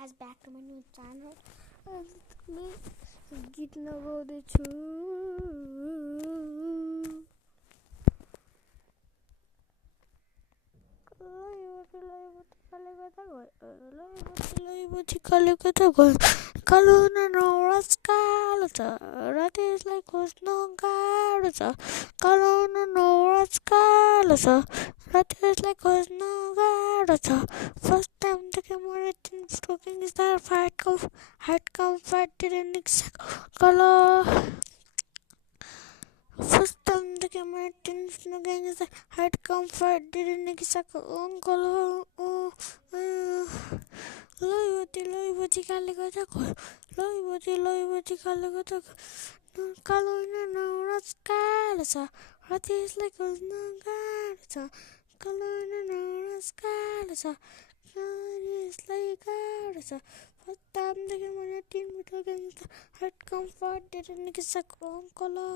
guys, back to my new channel. Me गीत लगाउँदैछु कालो न नौरस कालो छ राति यसलाई खोज्न गाह्रो छ कालो न नौरस कालो छ राति यसलाई खोज्न गाह्रो छ फर्स्ट टाइम देखेँ मैले तिन stocking star height comfort didn't exact color first time देखेँ मैले तिन stocking star height comfort didn't exact color लैबती काले गर्दा लैबती काले गर्दा कालो न नौरस कालो छ राति यसलाई खोज्न गाह्रो छ कालो न नौरस कालो छ यसलाई गाह्रो छ फर्स्ट टाइम देखेँ मैले तिन metre height comfort didn't exact color